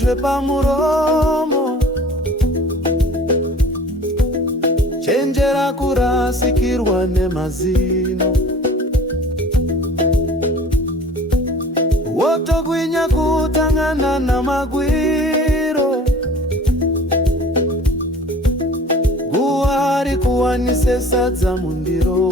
Chikajwe pamuromo, chenjera kurasikirwa nemazino. Wotogwinya kutangana namagwiro, guhari kuwanise sadza mundiro.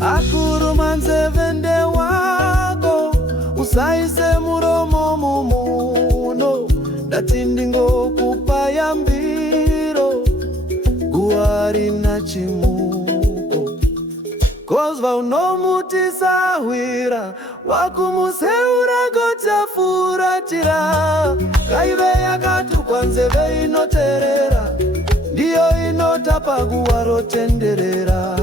Akuruma nzeve ndewako, usaise muromo mumuno. Ndati ndingokupa yambiro, guhari na chimuko. Kozva unomutisa hwira, wakumuseura gochafuratira. Kaive yakatukwa nzeve inoterera, ndiyo inotapa guwa rotenderera.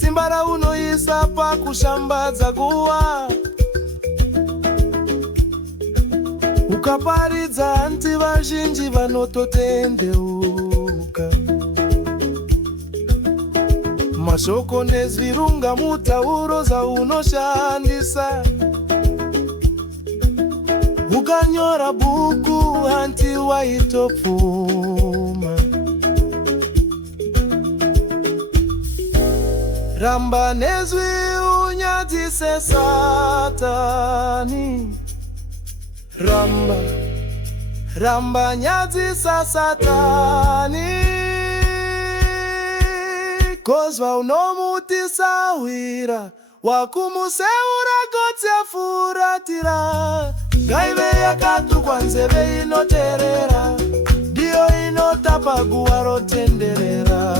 Simbara unoisa pa kushambadza guwa, ukaparidza anti vazhinji vanototendeuka. Mashoko nezvirunga mutauro zaunoshandisa, ukanyora buku anti waitopfuma. Ramba nezwi unyadzise Satani, ramba nyadzisa Satani. Kozva unomutisa hwira, wakumuseura gotsefuratira. Ngaive yakatukwa nzeve inoterera, ndiyo inotapa guwa rotenderera.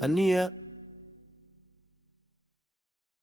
Ania